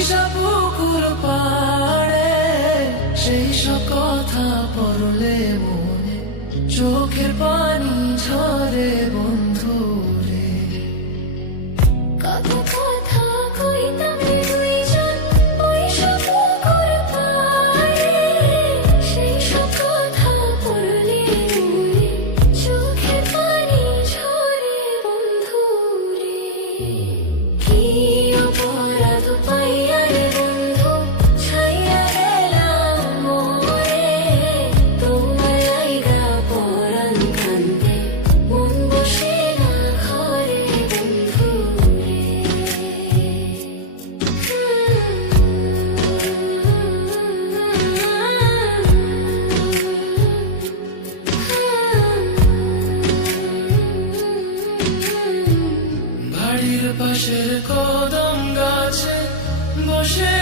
বৈশা পুকুর পাড়ে সেই সব কথা পড়লে মনে চোখের পানি ঝরে বন্ধু রে। কত কথা কইতাম রে দুইজন বৈশা পুকুর পাড়ে, সেই সব কথা পড়লে মনে চোখের পানি ঝরে বন্ধু রে। কি অপরাধ পাইয়া রে বন্ধু ছাইয়া গেলাম মোরে, তোমার লাইগা পরাণ কান্দে মন বসে না ঘরে বন্ধু রে। বাড়ির পাশের কদম গাছে বসে